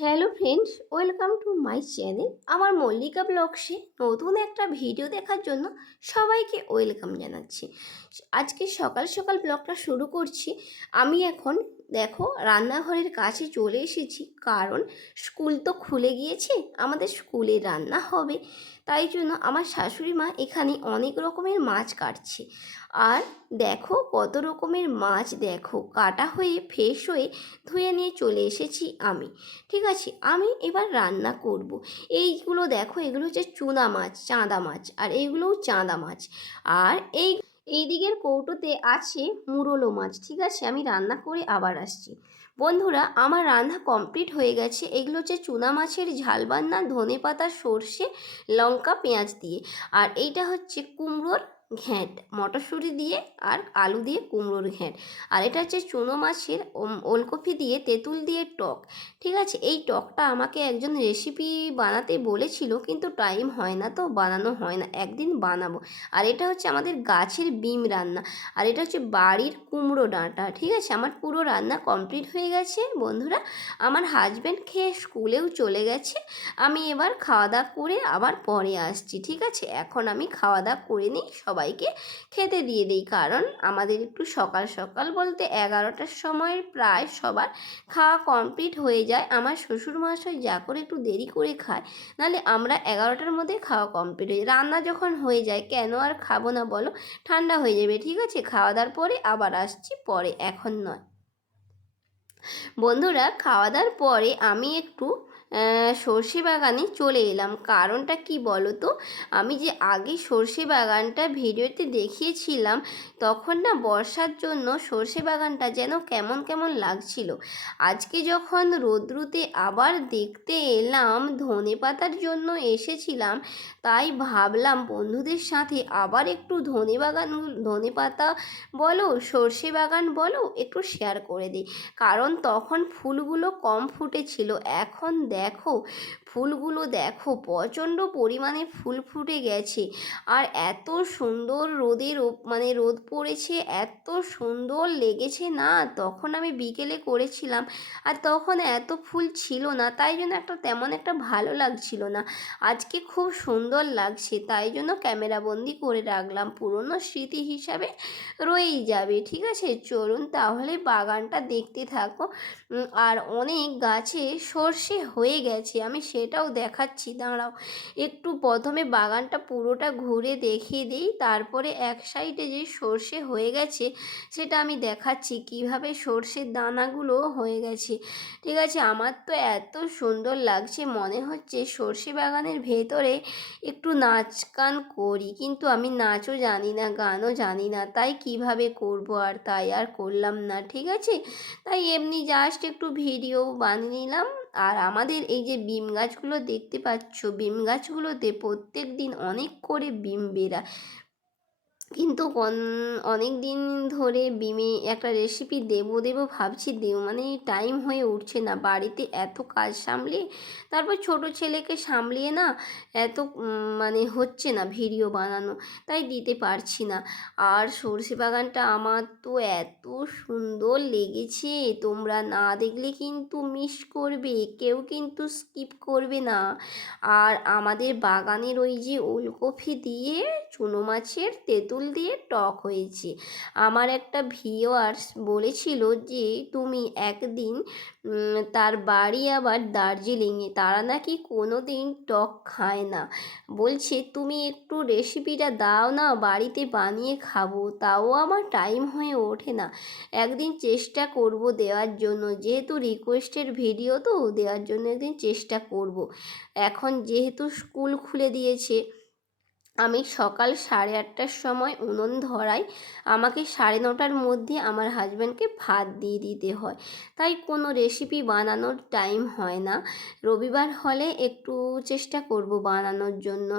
Hello friends, welcome to my channel. আমার মল্লিকা ব্লগসে নতুন একটা ভিডিও দেখার জন্য সবাইকে ওয়েলকাম জানাচ্ছি। আজকে সকাল সকাল ব্লগটা শুরু করছি। আমি এখন দেখো রান্নাঘরের কাছে চলে এসেছি, কারণ স্কুল তো খুলে গিয়েছে, আমাদের স্কুলে রান্না হবে। তাই জন্য আমার শাশুড়ি মা এখানে অনেক রকমের মাছ কাটছে। আর দেখো কত রকমের মাছ, দেখো কাটা হয়ে ফ্রেশ হয়ে ধুয়ে নিয়ে চলে এসেছি আমি। ঠিক আছে, আমি এবার রান্না করব। এইগুলো দেখো, এগুলো হচ্ছে চুনা মাছ, চাঁদা মাছ, আর এইগুলোও চাঁদা মাছ। আর এই দিকের কৌটোতে আছে মুরলো মাছ। ঠিক আছে, আমি রান্না করে আবার আসছি। বন্ধুরা, আমার রান্না কমপ্লিট হয়ে গেছে। এগুলো হচ্ছে চুনা মাছের ঝাল বান্না, ধনেপাতা, সর্ষে, লঙ্কা, পেঁয়াজ দিয়ে। আর এইটা হচ্ছে কুমড়োর ঘ্যাঁট, মটরশুঁটি দিয়ে আর আলু দিয়ে কুমড়োর ঘ্যাঁট। আর এটা হচ্ছে চুনো মাছের ওলকপি দিয়ে তেঁতুল দিয়ে টক। ঠিক আছে, এই টকটা আমাকে একজন রেসিপি বানাতে বলেছিল, কিন্তু টাইম হয় না, তো বানানো হয় না। একদিন বানাবো। আর এটা হচ্ছে আমাদের গাছের বিম রান্না। আর এটা হচ্ছে বাড়ির কুমড়ো ডাঁটা। ঠিক আছে, আমার পুরো রান্না কমপ্লিট হয়ে গেছে বন্ধুরা। আমার হাজব্যান্ড খেয়ে স্কুলেও চলে গেছে। আমি এবার খাওয়া দাওয়া করে আবার পরে আসছি। ঠিক আছে, এখন আমি খাওয়া দাওয়া করে নিই, সবাইকে খেতে দিয়ে দিই। কারণ আমাদের একটু সকাল সকাল বলতে 11টার সময় প্রায় সবার খাওয়া কমপ্লিট হয়ে যায়। আমার শ্বশুরমশাই যা করে একটু দেরি করে খায়, নাহলে আমরা 11টার মধ্যে খাওয়া কমপ্লিট হয়ে যায়। রান্না যখন হয়ে যায় কেন আর খাবো না বলো, ঠান্ডা হয়ে যাবে। ঠিক আছে, খাওয়া দাওয়ার পরে আবার আসছি, পরে, এখন নয়। বন্ধুরা, খাওয়া দাওয়ার পরে আমি একটু সর্ষে বাগানে চলে এলাম। কারণটা কি বলো তো, আমি যে আগে সর্ষে বাগানটা ভিডিওতে দেখিয়েছিলাম, তখন না বর্ষার জন্য সর্ষে বাগানটা যেন কেমন কেমন লাগছিল। আজকে যখন রোদ্রুতে আবার দেখতে এলাম, ধনেপাতার জন্য এসেছিলাম, তাই ভাবলাম বন্ধুদের সাথে আবার একটু ধনেপাতা বলো, সর্ষে বাগান বলো, একটু শেয়ার করে দিই। কারণ তখন ফুলগুলো কম ফুটেছিল, এখন দেখো ফুলগুলো দেখো প্রচণ্ড পরিমাণে ফুল ফুটে গেছে। আর এত সুন্দর রোদ পড়েছে, এত সুন্দর লেগেছে না। তখন আমি বিকেলে করেছিলাম, আর তখন এত ফুল ছিল না, তাই জন্য তেমন একটা ভালো লাগছিল না। আজকে খুব সুন্দর লাগছে, তাই জন্য ক্যামেরা বন্দি করে রাখলাম, পুরনো স্মৃতি হিসাবে রয়েই যাবে। ঠিক আছে, চলুন তাহলে বাগানটা দেখতে থাকো। আর অনেক গাছে সর্ষে হয়ে গেছে, আমি সেটাও দেখাচ্ছি, দাঁড়াও। একটু প্রথমে বাগানটা পুরোটা ঘুরে দেখিয়ে দিই, তারপরে এক সাইডে যে সর্ষে হয়ে গেছে সেটা আমি দেখাচ্ছি, কিভাবে সর্ষের দানাগুলো হয়ে গেছে। ঠিক আছে, আমার তো এত সুন্দর লাগছে, মনে হচ্ছে সর্ষে বাগানের ভেতরে একটু নাচ গান করি, কিন্তু আমি নাচও জানি না, গানও জানি না, তাই কিভাবে করব, আর তাই আর করলাম না। ঠিক আছে, তাই এমনি জাস্ট একটু ভিডিও বানিয়ে নিলাম। আর আমাদের এই যে বিম গাছগুলো দেখতে পাচ্ছ, বিম গাছগুলোতে প্রত্যেক দিন অনেক করে বিম বেরা। কিন্তু অনেক দিন ধরে বিমে একটা রেসিপি দেবো ভাবছি, মানে টাইম হয়ে উঠছে না, বাড়িতে এত কাজ সামলিয়ে, তারপর ছোট ছেলেকে সামলিয়ে না এত মানে হচ্ছে না ভিডিও বানানো, তাই দিতে পারছি না। আর সর্ষে বাগানটা আমার তো এত সুন্দর লেগেছে, তোমরা না দেখলে কিন্তু মিস করবে, কেউ কিন্তু স্কিপ করবে না। আর আমাদের বাগানের ওই যে ওলকপি দিয়ে চুনো মাছের তেঁতুল দিয়ে টক হয়েছে। আমার একটা ভিউয়ার্স বলেছিল যে তুমি একদিন তার বাড়ি আবার দার্জিলিংয়ে, তারা নাকি কোনো দিন টক খায় না। বলছে তুমি একটু রেসিপিটা দাও না, বাড়িতে বানিয়ে খাবো, তাও আমার টাইম হয়ে ওঠে না। একদিন চেষ্টা করব দেওয়ার জন্য, যেহেতু রিকোয়েস্টের ভিডিও তো, দেওয়ার জন্য একদিন চেষ্টা করব। এখন যেহেতু স্কুল খুলে দিয়েছে, আমি সকাল 8:30টার সময় উনুন ধরাই, আমাকে 9:30টার মধ্যে আমার হাজব্যান্ডকে ভাত দিয়ে দিতে হয়, তাই কোনো রেসিপি বানানোর টাইম হয় না। রবিবার হলে একটু চেষ্টা করব বানানোর জন্য।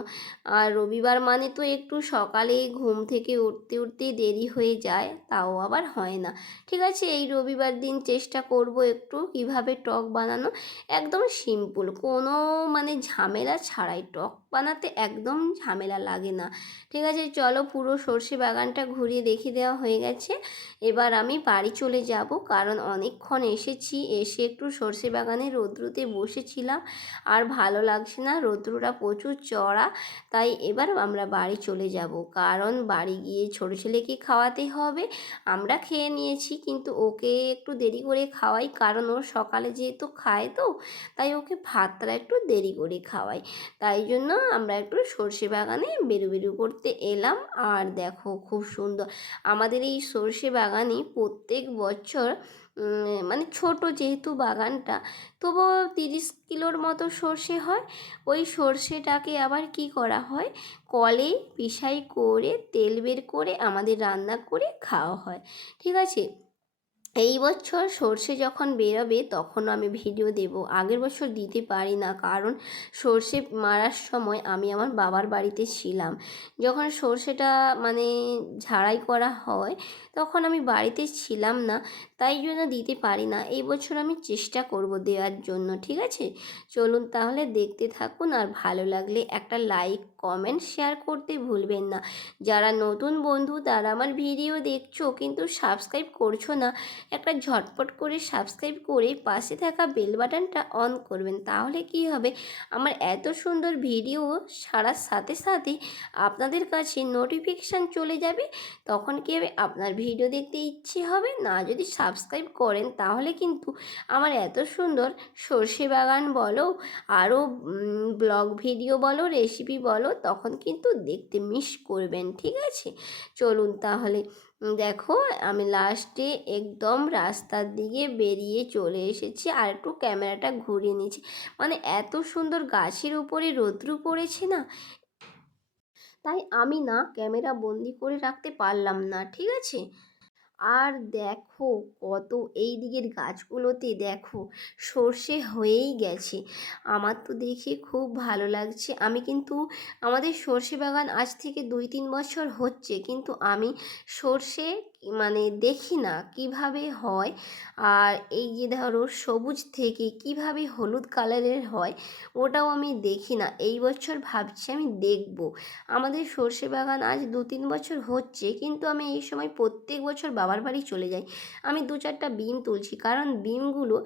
আর রবিবার মানে তো একটু সকালে ঘুম থেকে উঠতে উঠতে দেরি হয়ে যায়, তাও আবার হয় না। ঠিক আছে, এই রবিবার দিন চেষ্টা করব একটু কিভাবে টক বানানো, একদম সিম্পল, কোনো মানে ঝামেলা ছাড়াই টক বানাতে একদম ঝামেলা লাগে না। ঠিক আছে, চলো পুরো সর্ষে বাগানটা ঘুরিয়ে দেখিয়ে দেওয়া হয়ে গেছে। এবার আমি বাড়ি চলে যাব, কারণ অনেকক্ষণ এসেছি, এসে একটু সর্ষে বাগানে রৌদ্রুতে বসেছিলাম, আর ভালো লাগছে না, রৌদ্রটা প্রচুর চড়া। তাই এবার আমরা বাড়ি চলে যাব, কারণ বাড়ি গিয়ে ছোটো ছেলেকে খাওয়াতে হবে। আমরা খেয়ে নিয়েছি, কিন্তু ওকে একটু দেরি করে খাওয়াই, কারণ ও সকালে যেহেতু খায় তো, তাই ওকে ভাতটা একটু দেরি করে খাওয়াই। তাই জন্য আমরা একটু সর্ষে বাগানে বেরু বেরু করতে এলাম। আর দেখো খুব সুন্দর আমাদের এই সর্ষে বাগানে প্রত্যেক বছর মানে ছোট যেহেতু বাগানটা, তবুও 30 কিলোর মতো সর্ষে হয়। ওই সর্ষেটাকে আবার কি করা হয়, কলে পিষাই করে তেল বের করে আমাদের রান্না করে খাওয়া হয়। ঠিক আছে, এই বছর সর্ষে যখন বেরোবে তখন আমি ভিডিও দেব, আগের বছর দিতে পারি না, কারণ সর্ষে মারার সময় আমি আমার বাবার বাড়িতে ছিলাম। যখন সর্ষেটা মানে ঝাড়াই করা হয় তখন আমি বাড়িতে ছিলাম না, তাই জন্য দিতে পারি না। এই বছর আমি চেষ্টা করব দেওয়ার জন্য। ঠিক আছে, চলুন তাহলে দেখতে থাকুন, আর ভালো লাগলে একটা লাইক কমেন্ট শেয়ার করতে ভুলবেন না। যারা নতুন বন্ধু তারা আমার ভিডিও দেখছো কিন্তু সাবস্ক্রাইব করছো না, একটা ঝটপট করে সাবস্ক্রাইব করে পাশে থাকা বেল বাটনটা অন করবেন, তাহলে কি হবে, আমার এত সুন্দর ভিডিও ছাড়ার সাথে সাথে আপনাদের কাছে নোটিফিকেশান চলে যাবে। তখন কী হবে, আপনার ভিডিও দেখতে ইচ্ছে হবে না। যদি সাবস্ক্রাইব করেন তাহলে কিন্তু আমার এত সুন্দর সর্ষে বাগান বলো, আরও ব্লগ ভিডিও বলো, রেসিপি বলো, তখন কিন্তু দেখতে মিস করবেন। ঠিক আছে, চলুন তাহলে। দেখো আমি লাস্টে একদম রাস্তার দিকে বেরিয়ে চলে এসেছি, আর একটু ক্যামেরাটা ঘুরিয়ে নিয়েছি, মানে এত সুন্দর গাছের উপরে রৌদ্র পড়েছে না, তাই আমি না ক্যামেরা বন্দি করে রাখতে পারলাম না। ঠিক আছে, আর দেখো কত এই দিকের গাছগুলোতে দেখো সর্ষে হয়েই গেছে। আমার তো দেখে খুব ভালো লাগছে। আমি কিন্তু আমাদের সর্ষে বাগান আজ থেকে 2-3 বছর হচ্ছে, কিন্তু আমি সর্ষে মানে দেখি না কিভাবে হয়, আর এই যে ধরো সবুজ থেকে কিভাবে হলুদ কালারের হয় ওটাও আমি দেখি না। এই বছর ভাবছি আমি দেখব। আমাদের সর্ষে বাগান আজ 2-3 বছর হচ্ছে, কিন্তু আমি এই সময় প্রত্যেক বছর বাবার বাড়ি চলে যাই। আমি 2-4টা বিম তুলছি, কারণ বিমগুলো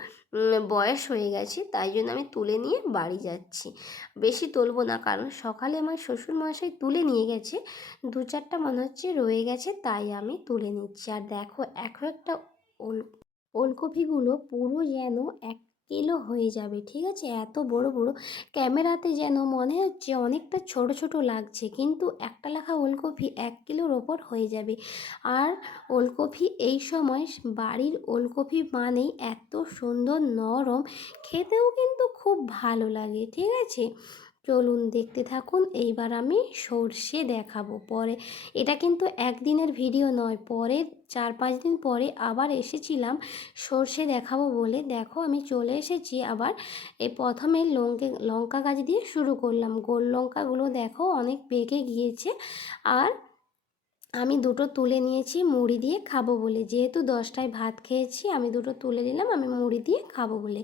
বয়স হয়ে গেছে, তাই জন্য আমি তুলে নিয়ে বাড়ি যাচ্ছি। বেশি তুলবো না, কারণ সকালে আমার শ্বশুরমশাই তুলে নিয়ে গেছে, 2-4টা মনে হচ্ছে রয়ে গেছে, তাই আমি তুলে নিচ্ছি। আর দেখো এখন একটা ওল ওলকপিগুলো পুরো যেন 1 কিলো হয়ে যাবে। ঠিক আছে, এত বড় বড়, ক্যামেরাতে যেন মনে হচ্ছে অনেকটা ছোট ছোট লাগছে, কিন্তু একটা লেখা ওলকপি 1 কিলোর ওপর হয়ে যাবে। আর ওলকপি এই সময় বাড়ির ওলকপি মানেই এত সুন্দর নরম, খেতেও কিন্তু খুব ভালো লাগে। ঠিক আছে, চলুন দেখতে থাকুন। এইবার আমি সর্ষে দেখাবো পরে, এটা কিন্তু একদিনের ভিডিও নয়, পরের 4-5 দিন পরে আবার এসেছিলাম সর্ষে দেখাবো বলে। দেখো আমি চলে এসেছি আবার। এই প্রথমে লঙ্কা গাছ দিয়ে শুরু করলাম, গোল লঙ্কাগুলো দেখো অনেক পেকে গিয়েছে, আর আমি দুটো তুলে নিয়েছি মুড়ি দিয়ে খাবো বলে, যেহেতু 10টায় ভাত খেয়েছি, আমি দুটো তুলে নিলাম আমি মুড়ি দিয়ে খাবো বলে।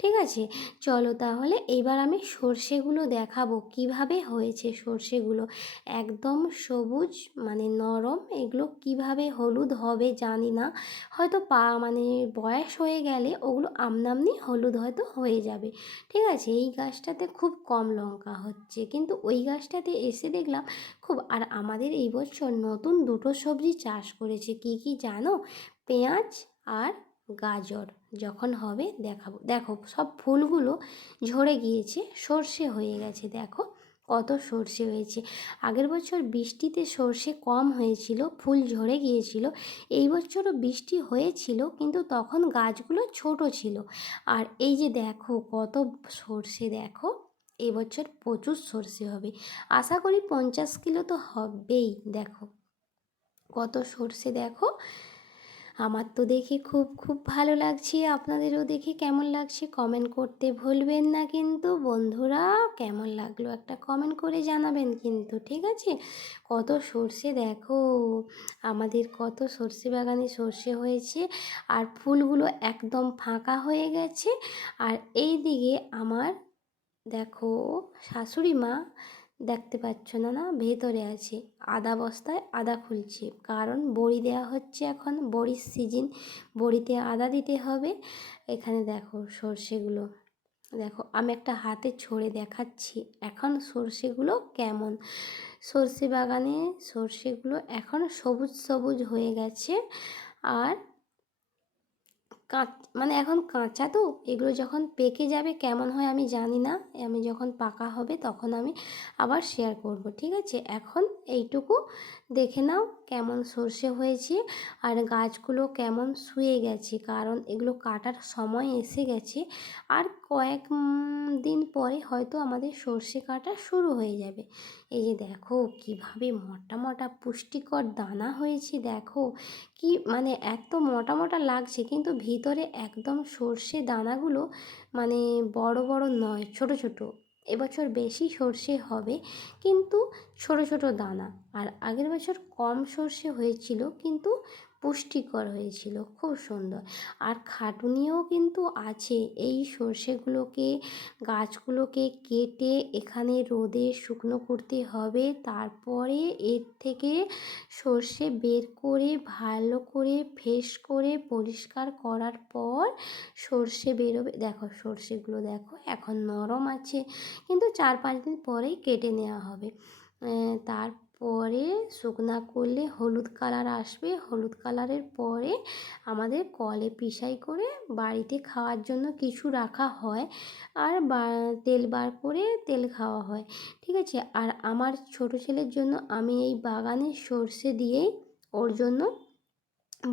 ঠিক আছে, চলো তাহলে এবার আমি সর্ষেগুলো দেখাবো কিভাবে হয়েছে। সর্ষেগুলো একদম সবুজ মানে নরম, এগুলো কিভাবে হলুদ হবে জানি না, হয়তো মানে বয়স হয়ে গেলে ওগুলো আমনামনি হলুদ হয়তো হয়ে যাবে। ঠিক আছে, এই গাছটাতে খুব কম লঙ্কা হচ্ছে, কিন্তু ওই গাছটাতে এসে দেখলাম খুব। আর আমাদের এই বছর নতুন দুটো সবজি চাষ করেছে, কি কি জানো, পেঁয়াজ আর গাজর। যখন হবে দেখাবো। দেখো সব ফুলগুলো ঝরে গিয়েছে, সর্ষে হয়ে গেছে, দেখো কত সর্ষে হয়েছে। আগের বছর বৃষ্টিতে সর্ষে কম হয়েছিল, ফুল ঝরে গিয়েছিল। এই বছরও বৃষ্টি হয়েছিল, কিন্তু তখন গাছগুলো ছোট ছিল। আর এই যে দেখো কত সর্ষে, দেখো এবছর প্রচুর সর্ষে হবে, আশা করি 50 কিলো তো হবেই। দেখো কত সর্ষে, দেখো আমার তো দেখে খুব খুব ভালো লাগছে। আপনাদেরও দেখে কেমন লাগছে কমেন্ট করতে ভুলবেন না কিন্তু বন্ধুরা। কেমন লাগলো একটা কমেন্ট করে জানাবেন কিন্তু। ঠিক আছে, কত সর্ষে দেখো, আমাদের কত সর্ষে বাগানে সর্ষে হয়েছে, আর ফুলগুলো একদম ফাঁকা হয়ে গেছে। আর এই দিকে আমার দেখো শাশুড়ি মা দেখতে পাচ্ছ না, না ভেতরে আছে। আদা বস্তায় আদা খুলছি, কারণ বড়ি দেওয়া হচ্ছে, এখন বড়ির সিজন, বড়িতে আদা দিতে হবে। এখানে দেখো সর্ষেগুলো, দেখো আমি একটা হাতে ছড়ে দেখাচ্ছি এখন সর্ষেগুলো কেমন। সর্ষে বাগানে সর্ষেগুলো এখন সবুজ সবুজ হয়ে গেছে। আর মানে এখন কাঁচা তো, এগুলো যখন পেকে যাবে কেমন হয় আমি জানি না, আমি যখন পাকা হবে তখন আমি আবার শেয়ার করব, ঠিক আছে। এখন এইটুকু দেখে নাও কেমন সর্ষে হয়েছে, আর গাছগুলো কেমন শুয়ে গেছে, কারণ এগুলো কাটার সময় এসে গেছে। আর কয়েক দিন পরে হয়তো আমাদের সর্ষে কাটা শুরু হয়ে যাবে। এই যে দেখো কিভাবে মোটা মোটা পুষ্টিকর দানা হয়েছে, দেখো কি মানে এত মোটা মোটা লাগছে, কিন্তু ভিতরে একদম সর্ষে দানাগুলো মানে বড় বড় নয়, ছোট ছোট। এবছর বেশি সর্ষে হবে কিন্তু ছোট ছোট দানা। আর আগের বছর কম সর্ষে হয়েছিল কিন্তু পুষ্টিকর হয়েছিল, খুব সুন্দর। আর খাটুনিও কিন্তু আছে, এই সর্ষেগুলোকে গাছগুলোকে কেটে এখানে রোদে শুকনো করতে হবে, তারপরে এর থেকে সর্ষে বের করে ভালো করে ফ্রেশ করে পরিষ্কার করার পর সর্ষে বেরোবে। দেখো সর্ষেগুলো দেখো এখন নরম আছে, কিন্তু 4-5 দিন পরেই কেটে নেওয়া হবে। তারপরে শুকনা করলে হলুদ কালার আসবে, হলুদ কালারের পরে আমাদের কলে পিষাই করে বাড়িতে খাওয়ার জন্য কিছু রাখা হয়, আর তেল বার করে তেল খাওয়া হয়, ঠিক আছে। আর আমার ছোট ছেলের জন্য আমি এই বাগানের সর্ষে দিয়েই ওর জন্য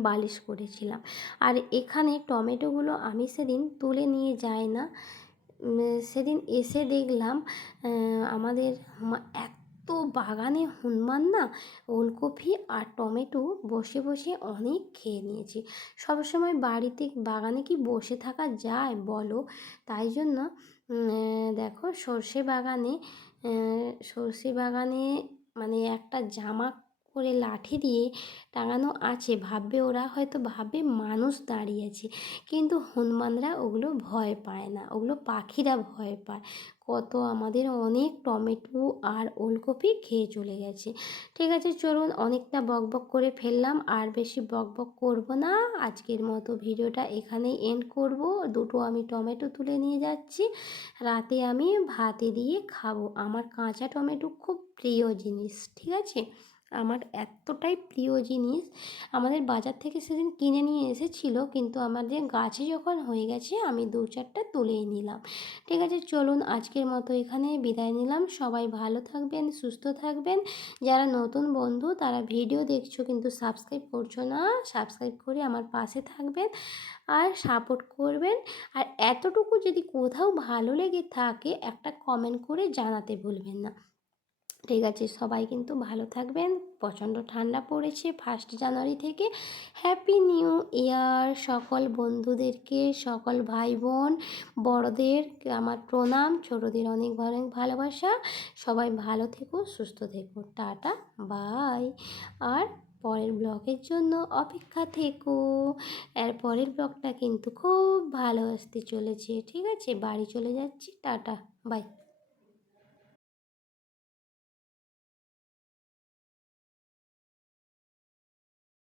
বালিশ করেছিলাম। আর এখানে টমেটোগুলো আমি সেদিন তুলে নিয়ে যাই না, সেদিন এসে দেখলাম আমাদের এত বাগানে হনুমান না, ওলকপি আর টমেটো বসে বসে অনেক খেয়ে নিয়েছি। সবসময় বাড়িতে বাগানে কি বসে থাকা যায় বলো, তাই জন্য দেখো সর্ষে বাগানে মানে একটা জামা করে লাঠি দিয়ে টাঙানো আছে, ভাববে ওরা হয়তো ভাববে মানুষ দাঁড়িয়েছে, কিন্তু হনুমানরা ওগুলো ভয় পায় না, ওগুলো পাখিরা ভয় পায়। কত আমাদের অনেক টমেটো আর ওলকপি খেয়ে চলে গেছে। ঠিক আছে চলুন, অনেকটা বকবক করে ফেললাম, আর বেশি বকবক করব না। আজকের মতো ভিডিওটা এখানেই এন্ড করব। দুটো আমি টমেটো তুলে নিয়ে যাচ্ছি, রাতে আমি ভাতে দিয়ে খাবো। আমার কাঁচা টমেটো খুব প্রিয় জিনিস, ঠিক আছে, আমার এতটাই প্রিয় জিনিস। আমাদের বাজার থেকে সেদিন কিনে নিয়ে এসেছিল, কিন্তু আমাদের গাছে যখন হয়ে গেছে আমি 2-4টা তুলেই নিলাম। ঠিক আছে চলুন, আজকের মতো এখানে বিদায় নিলাম। সবাই ভালো থাকবেন, সুস্থ থাকবেন। যারা নতুন বন্ধু তারা ভিডিও দেখছো কিন্তু সাবস্ক্রাইব করছো না, সাবস্ক্রাইব করে আমার পাশে থাকবেন আর সাপোর্ট করবেন। আর এতটুকু যদি কোথাও ভালো লেগে থাকে একটা কমেন্ট করে জানাতে ভুলবেন না। ঠিক আছে, সবাই কিন্তু ভালো থাকবেন। প্রচণ্ড ঠান্ডা পড়েছে 1 জানুয়ারি থেকে। হ্যাপি নিউ ইয়ার সকল বন্ধুদেরকে, সকল ভাই বোন, বড়দের আমার প্রণাম, ছোটদের অনেক অনেক ভালোবাসা। সবাই ভালো থেকো, সুস্থ থেকো, টাটা, বাই। আর পরের ব্লগের জন্য অপেক্ষা থেকো। এর পরের ব্লগটা কিন্তু খুব ভালো আসতে চলেছে, ঠিক আছে। বাড়ি চলে যাচ্ছি, টাটা, বাই।